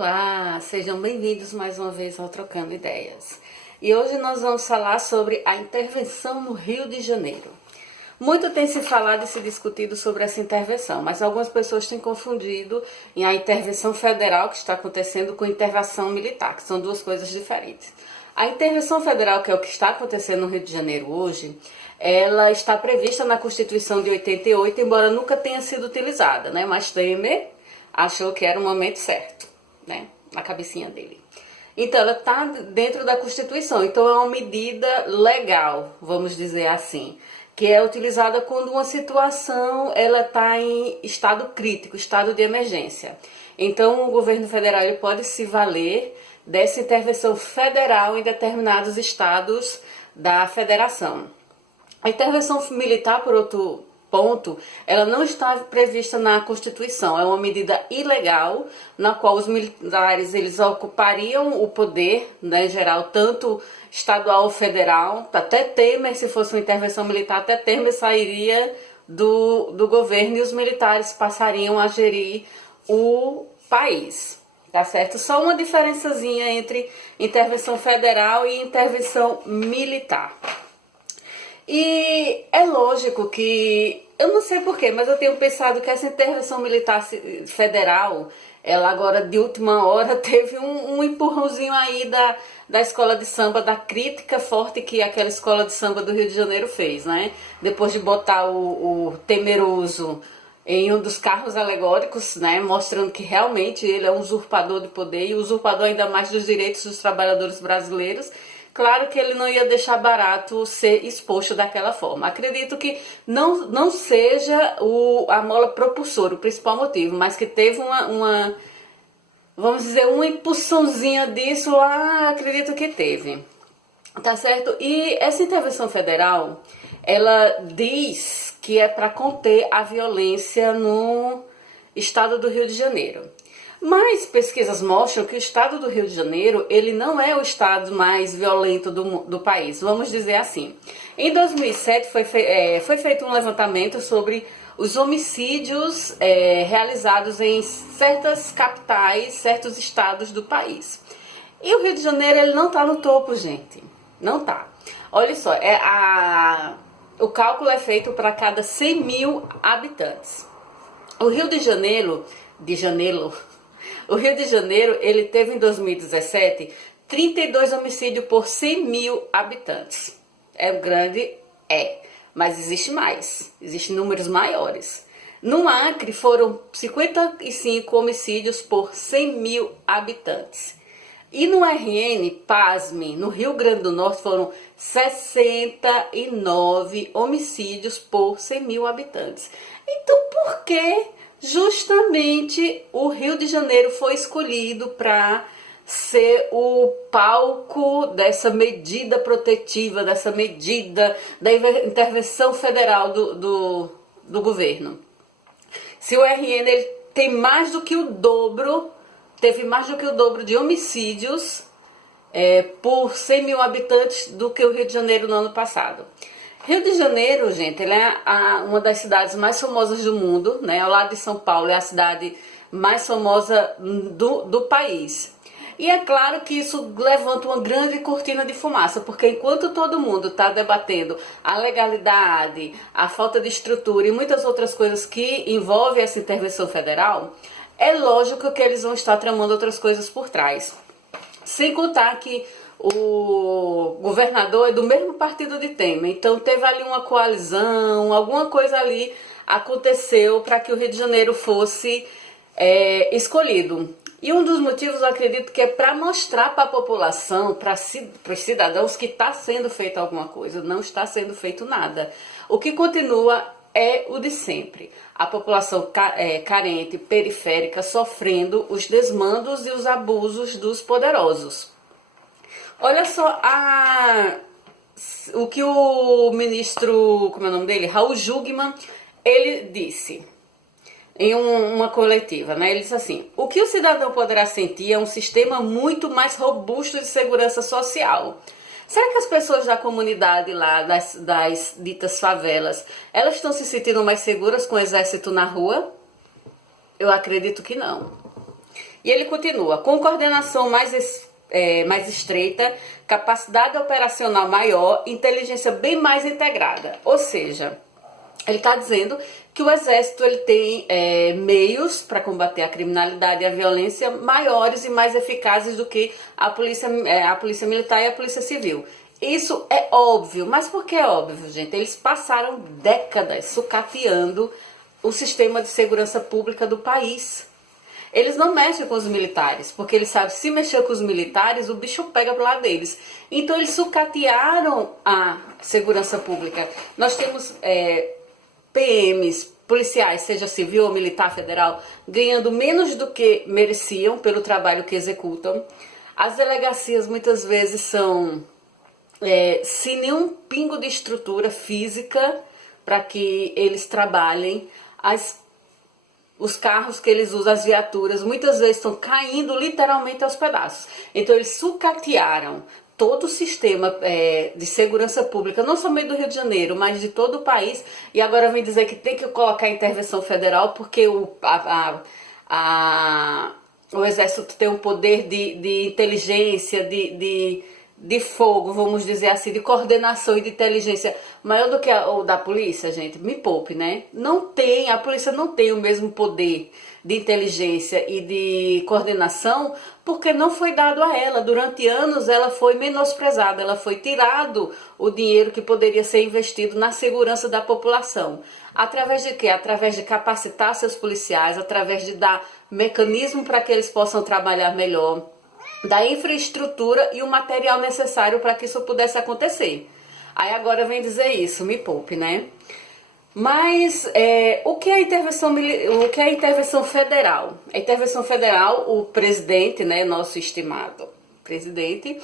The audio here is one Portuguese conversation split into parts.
Olá, sejam bem-vindos mais uma vez ao Trocando Ideias. E hoje nós vamos falar sobre a intervenção no Rio de Janeiro. Muito tem se falado e se discutido sobre essa intervenção, mas algumas pessoas têm confundido em a intervenção federal que está acontecendo com a intervenção militar, que são duas coisas diferentes. A intervenção federal, que é o que está acontecendo no Rio de Janeiro hoje, ela está prevista na Constituição de 88, embora nunca tenha sido utilizada, né? Mas Temer achou que era o momento certo, né? Na cabecinha dele. Então, ela está dentro da Constituição. Então, é uma medida legal, vamos dizer assim, que é utilizada quando uma situação ela está em estado crítico, estado de emergência. Então, o governo federal ele pode se valer dessa intervenção federal em determinados estados da federação. A intervenção militar, por outro ponto, ela não está prevista na Constituição. É uma medida ilegal na qual os militares eles ocupariam o poder, né, em geral, tanto estadual ou federal. Até Temer, se fosse uma intervenção militar, até Temer sairia do governo e os militares passariam a gerir o país. Tá certo? Só uma diferençazinha entre intervenção federal e intervenção militar. E é lógico que, eu não sei porquê, mas eu tenho pensado que essa intervenção militar federal, ela agora de última hora teve um empurrãozinho aí da escola de samba, da crítica forte que aquela escola de samba do Rio de Janeiro fez, né? Depois de botar o Temeroso em um dos carros alegóricos, né, mostrando que realmente ele é um usurpador de poder e usurpador ainda mais dos direitos dos trabalhadores brasileiros. Claro que ele não ia deixar barato ser exposto daquela forma. Acredito que não seja a mola propulsora, o principal motivo, mas que teve vamos dizer, uma impulsãozinha disso lá, acredito que teve. Tá certo? E essa intervenção federal, ela diz que é para conter a violência no estado do Rio de Janeiro. Mas pesquisas mostram que o estado do Rio de Janeiro, ele não é o estado mais violento do país, vamos dizer assim. Em 2007 foi feito um levantamento sobre os homicídios realizados em certas capitais, certos estados do país. E o Rio de Janeiro, ele não está no topo, gente. Não tá. Olha só, o cálculo é feito para cada 100 mil habitantes. O Rio de Janeiro, ele teve em 2017 32 homicídios por 100 mil habitantes. É grande? É, mas existe mais, existem números maiores. No Acre foram 55 homicídios por 100 mil habitantes. E no RN, pasme, no Rio Grande do Norte foram 69 homicídios por 100 mil habitantes. Então, por que justamente o Rio de Janeiro foi escolhido para ser o palco dessa medida protetiva, dessa medida da intervenção federal do governo? Se o RN ele tem mais do que o dobro, teve mais do que o dobro de homicídios por 100 mil habitantes do que o Rio de Janeiro no ano passado. Rio de Janeiro, gente, ele é uma das cidades mais famosas do mundo, né? Ao lado de São Paulo, é a cidade mais famosa do país. E é claro que isso levanta uma grande cortina de fumaça, porque enquanto todo mundo está debatendo a legalidade, a falta de estrutura e muitas outras coisas que envolvem essa intervenção federal, é lógico que eles vão estar tramando outras coisas por trás. Sem contar que o governador é do mesmo partido de Temer, então teve ali uma coalizão, alguma coisa ali aconteceu para que o Rio de Janeiro fosse escolhido. E um dos motivos, eu acredito, que é para mostrar para a população, para os cidadãos, que está sendo feita alguma coisa, não está sendo feito nada. O que continua é o de sempre. A população carente, periférica, sofrendo os desmandos e os abusos dos poderosos. Olha só o que o ministro, como é o nome dele? Raul Jungmann, ele disse em uma coletiva, né? Ele disse assim: o que o cidadão poderá sentir é um sistema muito mais robusto de segurança social. Será que as pessoas da comunidade lá, das ditas favelas, elas estão se sentindo mais seguras com o exército na rua? Eu acredito que não. E ele continua, com coordenação mais estreita, capacidade operacional maior, inteligência bem mais integrada. Ou seja, ele está dizendo que o Exército ele tem meios para combater a criminalidade e a violência maiores e mais eficazes do que a polícia Militar e a Polícia Civil. Isso é óbvio, mas por que é óbvio, gente? Eles passaram décadas sucateando o sistema de segurança pública do país. Eles não mexem com os militares, porque eles sabem que se mexer com os militares, o bicho pega pro lado deles. Então eles sucatearam a segurança pública. Nós temos PMs, policiais, seja civil ou militar federal, ganhando menos do que mereciam pelo trabalho que executam. As delegacias muitas vezes são sem nenhum pingo de estrutura física para que eles trabalhem. Os carros que eles usam, as viaturas, muitas vezes estão caindo literalmente aos pedaços. Então eles sucatearam todo o sistema de segurança pública, não somente do Rio de Janeiro, mas de todo o país. E agora vem dizer que tem que colocar intervenção federal porque o Exército tem um poder de inteligência, de fogo, vamos dizer assim, de coordenação e de inteligência maior do que o da polícia, gente. Me poupe, né? A polícia não tem o mesmo poder de inteligência e de coordenação porque não foi dado a ela. Durante anos ela foi menosprezada, ela foi tirado o dinheiro que poderia ser investido na segurança da população. Através de quê? Através de capacitar seus policiais, através de dar mecanismo para que eles possam trabalhar melhor, da infraestrutura e o material necessário para que isso pudesse acontecer. Aí agora vem dizer isso, me poupe, né? Mas o que é a intervenção federal? A intervenção federal, o presidente, né, nosso estimado presidente,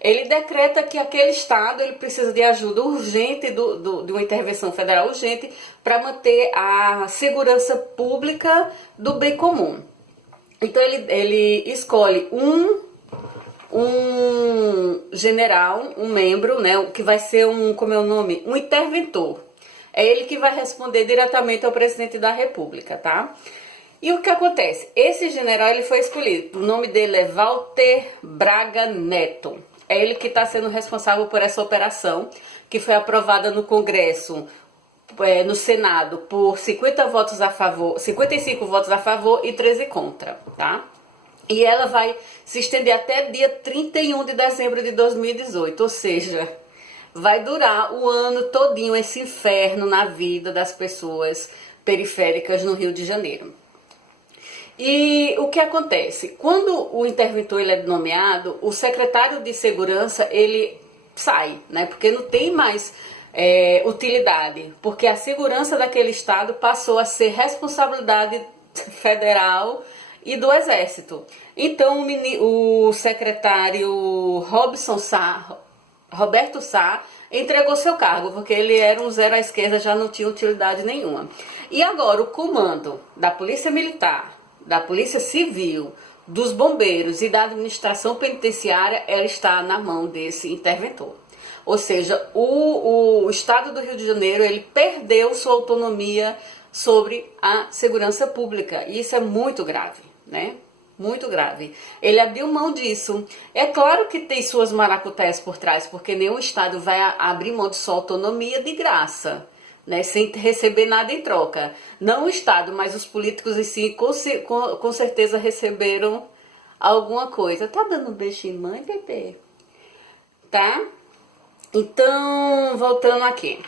ele decreta que aquele estado ele precisa de ajuda urgente, de uma intervenção federal urgente para manter a segurança pública do bem comum. Então ele escolhe um general, um membro, né, que vai ser como é o nome? Um interventor. É ele que vai responder diretamente ao presidente da República, tá? E o que acontece? Esse general ele foi escolhido, o nome dele é Walter Braga Neto. É ele que está sendo responsável por essa operação, que foi aprovada no Congresso, no Senado, por 55 votos a favor e 13 contra, tá? E ela vai se estender até dia 31 de dezembro de 2018, ou seja, vai durar o ano todinho esse inferno na vida das pessoas periféricas no Rio de Janeiro. E o que acontece? Quando o interventor ele é nomeado, o secretário de segurança ele sai, né? Porque não tem mais utilidade, porque a segurança daquele estado passou a ser responsabilidade federal e do Exército. Então o secretário Roberto Sá entregou seu cargo, porque ele era um zero à esquerda, já não tinha utilidade nenhuma. E agora o comando da Polícia Militar, da Polícia Civil, dos bombeiros e da administração penitenciária, ela está na mão desse interventor. Ou seja, o estado do Rio de Janeiro ele perdeu sua autonomia sobre a segurança pública. E isso é muito grave, né? Muito grave. Ele abriu mão disso. É claro que tem suas maracutaias por trás, porque nenhum estado vai abrir mão de sua autonomia de graça, né? Sem receber nada em troca. Não o estado, mas os políticos em si com certeza receberam alguma coisa. Tá dando um beijo em mãe, bebê? Tá? Então, voltando aqui.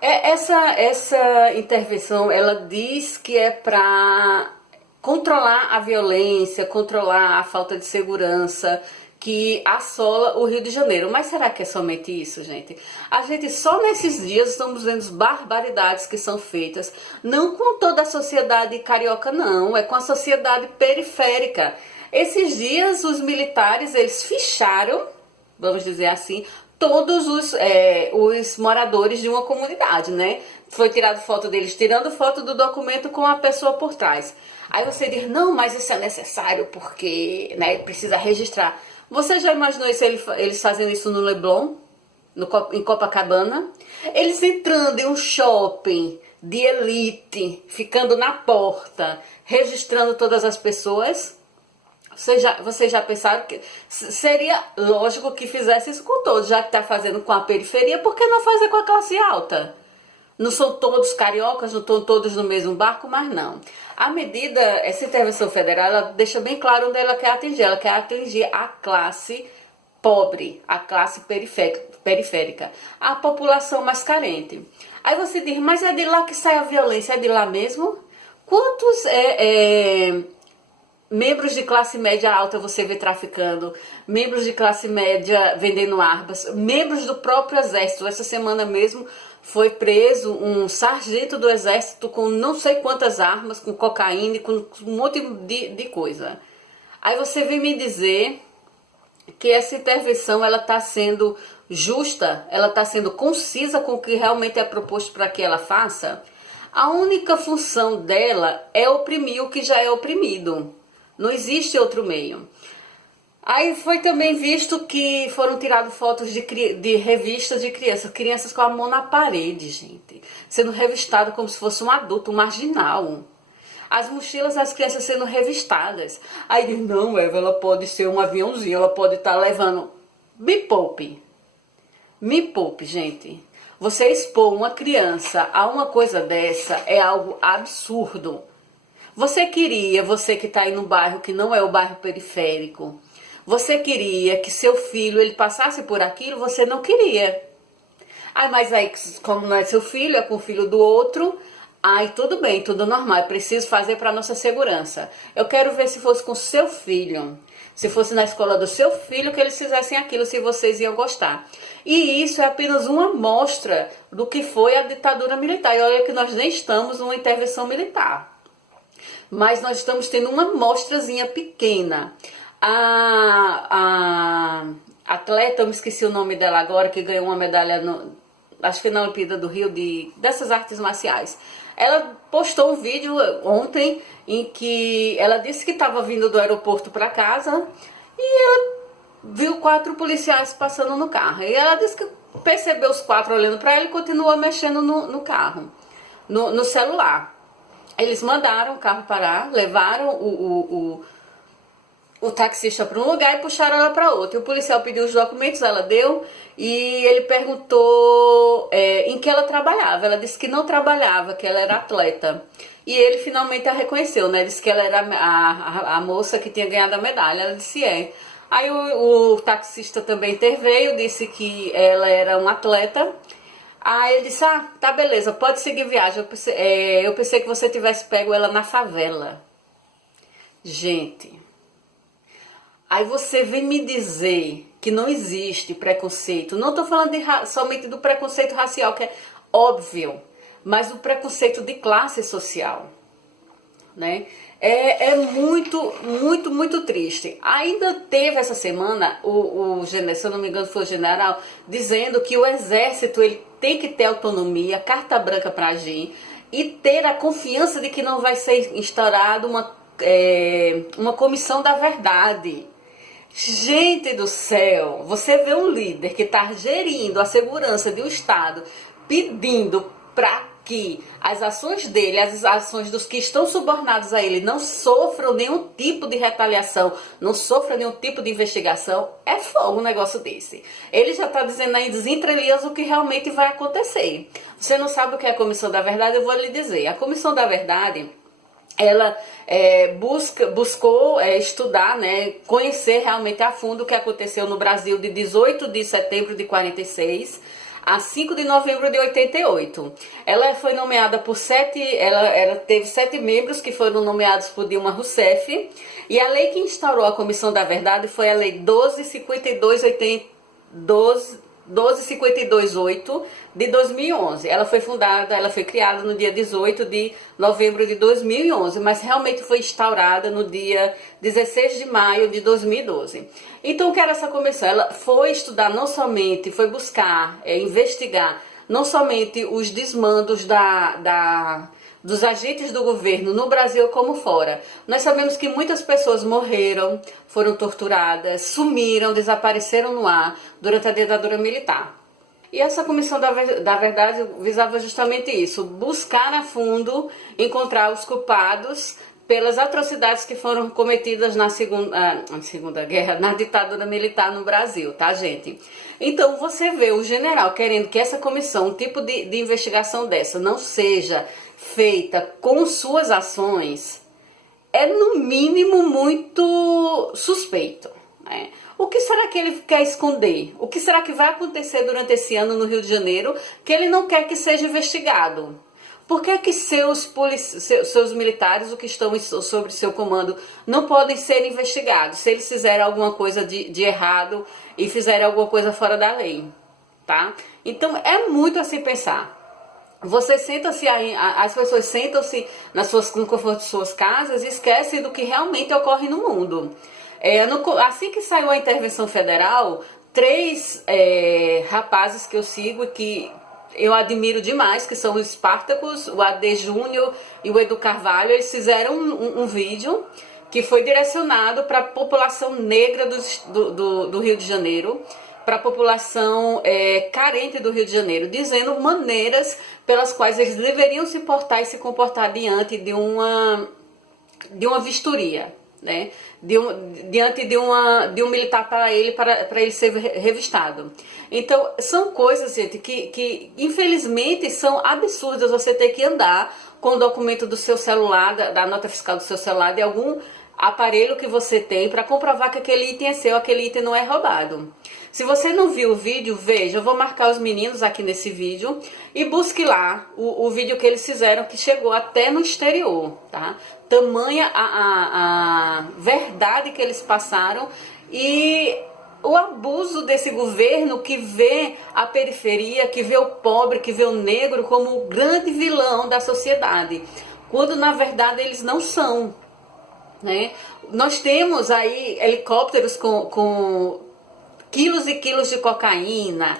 Essa intervenção, ela diz que é para controlar a violência, controlar a falta de segurança que assola o Rio de Janeiro. Mas será que é somente isso, gente? A gente só nesses dias estamos vendo as barbaridades que são feitas, não com toda a sociedade carioca, não, é com a sociedade periférica. Esses dias os militares, eles ficharam, vamos dizer assim, todos os moradores de uma comunidade, né? Foi tirado foto deles, tirando foto do documento com a pessoa por trás. Aí você diz, não, mas isso é necessário porque, né, precisa registrar. Você já imaginou eles fazendo isso no Leblon? em Copacabana, eles entrando em um shopping de elite, ficando na porta, registrando todas as pessoas. Vocês já pensaram que seria lógico que fizesse isso com todos, já que está fazendo com a periferia, por que não fazer com a classe alta? Não são todos cariocas, não estão todos no mesmo barco, mas não. A medida, essa intervenção federal, ela deixa bem claro onde ela quer atingir. Ela quer atingir a classe pobre, a classe periférica, a população mais carente. Aí você diz, mas é de lá que sai a violência, é de lá mesmo? Quantos membros de classe média alta você vê traficando, membros de classe média vendendo armas, membros do próprio exército? Essa semana mesmo foi preso um sargento do exército com não sei quantas armas, com cocaína, com um monte de coisa. Aí você vem me dizer que essa intervenção ela está sendo justa, ela está sendo concisa com o que realmente é proposto para que ela faça. A única função dela é oprimir o que já é oprimido. Não existe outro meio. Aí foi também visto que foram tiradas fotos de revistas de crianças com a mão na parede, gente, sendo revistado como se fosse um adulto, um marginal. As mochilas das crianças sendo revistadas. Aí diz, não, Eva, ela pode ser um aviãozinho, ela pode estar levando. Me poupe, gente. Você expor uma criança a uma coisa dessa é algo absurdo. Você que está aí num bairro que não é o bairro periférico, você queria que seu filho ele passasse por aquilo, você não queria. Mas aí, como não é seu filho, é com o filho do outro, tudo bem, tudo normal, é preciso fazer para nossa segurança. Eu quero ver se fosse com seu filho, se fosse na escola do seu filho que eles fizessem aquilo, se vocês iam gostar. E isso é apenas uma amostra do que foi a ditadura militar. E olha que nós nem estamos numa intervenção militar, mas nós estamos tendo uma amostrazinha pequena. A atleta, eu me esqueci o nome dela agora, que ganhou uma medalha, acho que na Olimpíada do Rio, dessas artes marciais. Ela postou um vídeo ontem em que ela disse que estava vindo do aeroporto para casa e ela viu 4 policiais passando no carro. E ela disse que percebeu os 4 olhando para ela e continuou mexendo no carro, no celular. Eles mandaram o carro parar, levaram o taxista para um lugar e puxaram ela para outro. E o policial pediu os documentos, ela deu, e ele perguntou em que ela trabalhava. Ela disse que não trabalhava, que ela era atleta. E ele finalmente a reconheceu, né? Disse que ela era a moça que tinha ganhado a medalha. Ela disse Aí o taxista também interveio, disse que ela era um atleta. Aí ele disse, tá beleza, pode seguir viagem. Eu pensei que você tivesse pego ela na favela. Gente, aí você vem me dizer que não existe preconceito. Não estou falando somente do preconceito racial, que é óbvio, mas o preconceito de classe social, né? É muito, muito, muito triste. Ainda teve essa semana, se eu não me engano foi o general, dizendo que o exército ele tem que ter autonomia, carta branca para agir e ter a confiança de que não vai ser instaurada uma comissão da verdade. Gente do céu, você vê um líder que está gerindo a segurança de um Estado, pedindo para que as ações dele, as ações dos que estão subornados a ele não sofram nenhum tipo de retaliação, não sofram nenhum tipo de investigação. É fogo um negócio desse. Ele já está dizendo aí dos entrelinhas o que realmente vai acontecer. Você não sabe o que é a Comissão da Verdade? Eu vou lhe dizer. A Comissão da Verdade, ela buscou estudar, né, conhecer realmente a fundo o que aconteceu no Brasil de 18 de setembro de 46 a 5 de novembro de 88. Ela foi nomeada por ela teve 7 membros que foram nomeados por Dilma Rousseff, e a lei que instaurou a Comissão da Verdade foi a Lei 12.52.8 de 2011. Ela foi criada no dia 18 de novembro de 2011, mas realmente foi instaurada no dia 16 de maio de 2012. Então, o que era essa comissão? Ela foi estudar foi buscar, investigar, não somente os desmandos dos agentes do governo no Brasil como fora. Nós sabemos que muitas pessoas morreram, foram torturadas, sumiram, desapareceram no ar durante a ditadura militar. E essa comissão da verdade visava justamente isso, buscar a fundo encontrar os culpados pelas atrocidades que foram cometidas na Segunda Guerra, na ditadura militar no Brasil, tá, gente? Então você vê o general querendo que essa comissão, um tipo de investigação dessa, não seja feita com suas ações, é no mínimo muito suspeito, né? O que será que ele quer esconder? O que será que vai acontecer durante esse ano no Rio de Janeiro que ele não quer que seja investigado? Por que que seus militares, o que estão sob seu comando, não podem ser investigados se eles fizerem alguma coisa de errado e fizerem alguma coisa fora da lei, tá? Então é muito a se pensar. Você senta-se aí, as pessoas sentam-se no conforto de suas casas e esquecem do que realmente ocorre no mundo. Assim que saiu a intervenção federal, 3 rapazes que eu sigo e que eu admiro demais, que são o Spartacus, o AD Júnior e o Edu Carvalho, eles fizeram um vídeo que foi direcionado para a população negra do Rio de Janeiro, para a população carente do Rio de Janeiro, dizendo maneiras pelas quais eles deveriam se portar e se comportar diante de uma vistoria, né? Diante de um militar para ele ser revistado. Então são coisas, gente, que infelizmente são absurdas. Você ter que andar com o documento do seu celular, da nota fiscal do seu celular, de algum aparelho que você tem, para comprovar que aquele item é seu, aquele item não é roubado. Se você não viu o vídeo, veja, eu vou marcar os meninos aqui nesse vídeo e busque lá o vídeo que eles fizeram, que chegou até no exterior, tá? Tamanha a verdade que eles passaram e o abuso desse governo que vê a periferia, que vê o pobre, que vê o negro como o grande vilão da sociedade, quando na verdade eles não são, né? Nós temos aí helicópteros com quilos e quilos de cocaína,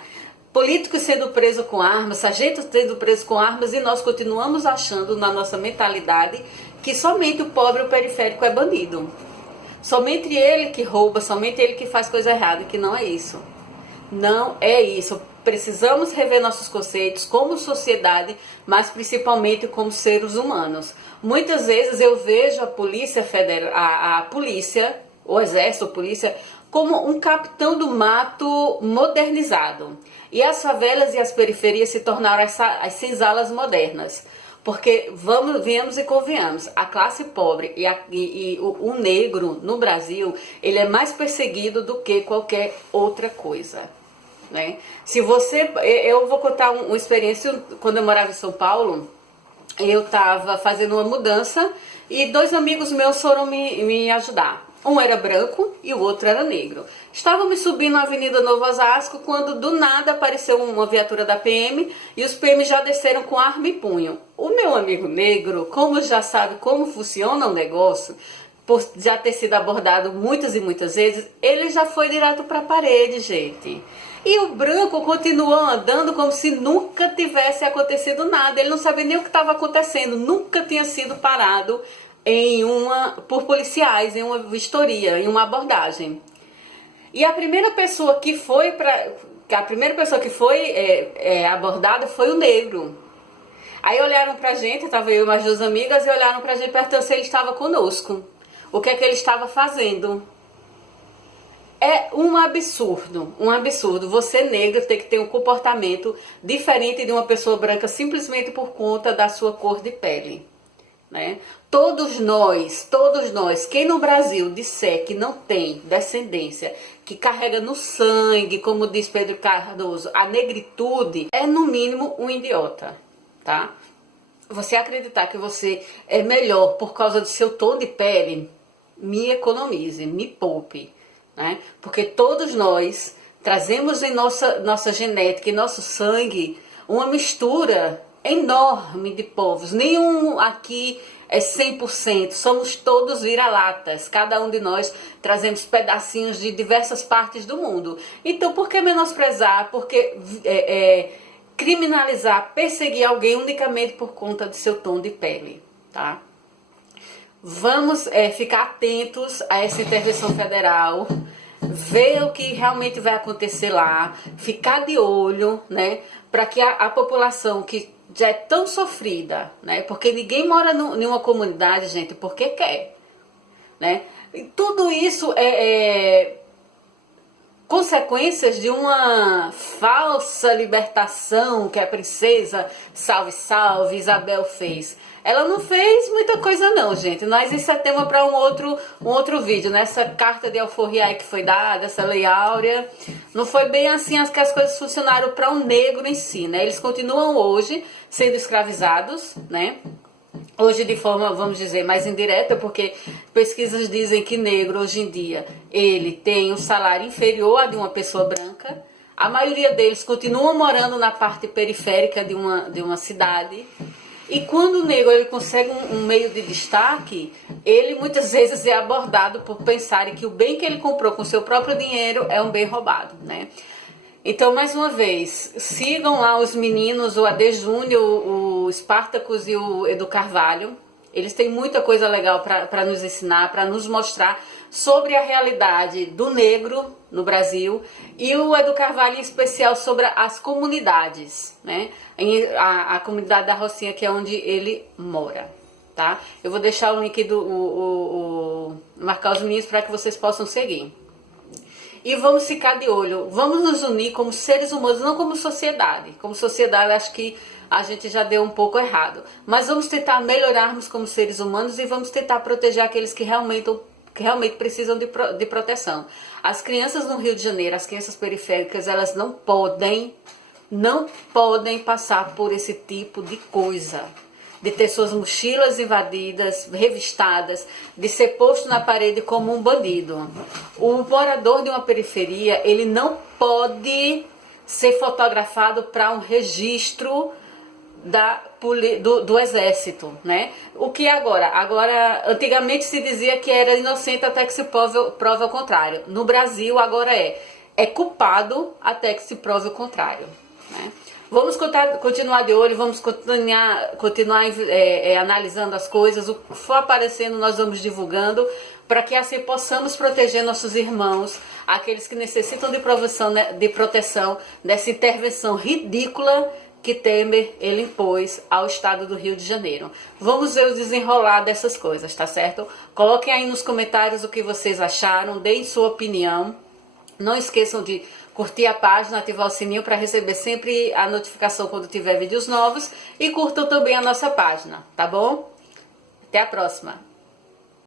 políticos sendo presos com armas, sargentos sendo presos com armas, e nós continuamos achando na nossa mentalidade que somente o pobre e o periférico é bandido. Somente ele que rouba, somente ele que faz coisa errada, que não é isso. Não é isso. Precisamos rever nossos conceitos como sociedade, mas principalmente como seres humanos. Muitas vezes eu vejo a Polícia Federal, a polícia, o exército, a polícia, como um capitão do mato modernizado. E as favelas e as periferias se tornaram as senzalas modernas. Porque viemos e convenhamos, a classe pobre e o negro no Brasil, ele é mais perseguido do que qualquer outra coisa, né? Eu vou contar uma experiência. Quando eu morava em São Paulo, eu estava fazendo uma mudança e 2 amigos meus foram me ajudar. Um era branco e o outro era negro. Estávamos subindo a Avenida Novo Osasco quando do nada apareceu uma viatura da PM e os PM já desceram com arma e punho. O meu amigo negro, como já sabe como funciona o negócio, por já ter sido abordado muitas e muitas vezes, ele já foi direto para a parede, gente. E o branco continuou andando como se nunca tivesse acontecido nada. Ele não sabia nem o que estava acontecendo, nunca tinha sido parado por policiais, em uma vistoria, em uma abordagem. E a primeira pessoa que foi abordada foi o negro. Aí olharam pra gente, estava eu e mais 2 amigas, e olharam pra gente perguntando se ele estava conosco. O que é que ele estava fazendo? É um absurdo, um absurdo. Você negro ter que ter um comportamento diferente de uma pessoa branca simplesmente por conta da sua cor de pele, né? Todos nós, quem no Brasil disser que não tem descendência, que carrega no sangue, como diz Pedro Cardoso, a negritude, é no mínimo um idiota, tá? Você acreditar que você é melhor por causa do seu tom de pele, me economize, me poupe, né? Porque todos nós trazemos em nossa genética, em nosso sangue, uma mistura enorme de povos. Nenhum aqui é 100%, somos todos vira-latas. Cada um de nós trazemos pedacinhos de diversas partes do mundo. Então, por que menosprezar? Por que criminalizar, perseguir alguém unicamente por conta do seu tom de pele, tá? Vamos ficar atentos a essa intervenção federal. ver o que realmente vai acontecer lá, ficar de olho, né, para que a população que já é tão sofrida, né, porque ninguém mora em uma comunidade, gente, porque quer, né, e tudo isso é consequências de uma falsa libertação que a princesa Salve Salve Isabel fez. Ela não fez muita coisa não, gente, mas isso é tema para um outro vídeo, né? Essa carta de alforria aí que foi dada, essa lei áurea, não foi bem assim que as coisas funcionaram para o negro em si, né? Eles continuam hoje sendo escravizados, né? Hoje de forma, vamos dizer, mais indireta, porque pesquisas dizem que negro hoje em dia, ele tem um salário inferior a de uma pessoa branca. A maioria deles continuam morando na parte periférica de uma cidade. E quando o negro ele consegue um meio de destaque, ele muitas vezes é abordado por pensarem que o bem que ele comprou com seu próprio dinheiro é um bem roubado, né? Então, mais uma vez, sigam lá os meninos, o AD Júnior, o Spartacus e o Edu Carvalho. Eles têm muita coisa legal para nos ensinar, para nos mostrar sobre a realidade do negro no Brasil. E o Edu Carvalho, em especial, sobre as comunidades, né? A comunidade da Rocinha, que é onde ele mora, tá? Eu vou deixar o link marcar os meninos para que vocês possam seguir. E vamos ficar de olho, vamos nos unir como seres humanos, não como sociedade. Como sociedade, acho que a gente já deu um pouco errado. Mas vamos tentar melhorarmos como seres humanos e vamos tentar proteger aqueles que realmente precisam de proteção. As crianças no Rio de Janeiro, as crianças periféricas, elas não podem passar por esse tipo de coisa. De ter suas mochilas invadidas, revistadas, de ser posto na parede como um bandido. O morador de uma periferia, ele não pode ser fotografado para um registro do exército, né? O que agora? Agora, antigamente se dizia que era inocente até que se prove o contrário. No Brasil, agora é culpado até que se prove o contrário, né? Vamos continuar de olho, vamos continuar analisando as coisas, o que for aparecendo nós vamos divulgando, para que assim possamos proteger nossos irmãos, aqueles que necessitam de proteção dessa intervenção ridícula que Temer ele impôs ao estado do Rio de Janeiro. Vamos ver o desenrolar dessas coisas, tá certo? Coloquem aí nos comentários o que vocês acharam, deem sua opinião. Não esqueçam de curtir a página, ativar o sininho para receber sempre a notificação quando tiver vídeos novos. E curtam também a nossa página, tá bom? Até a próxima!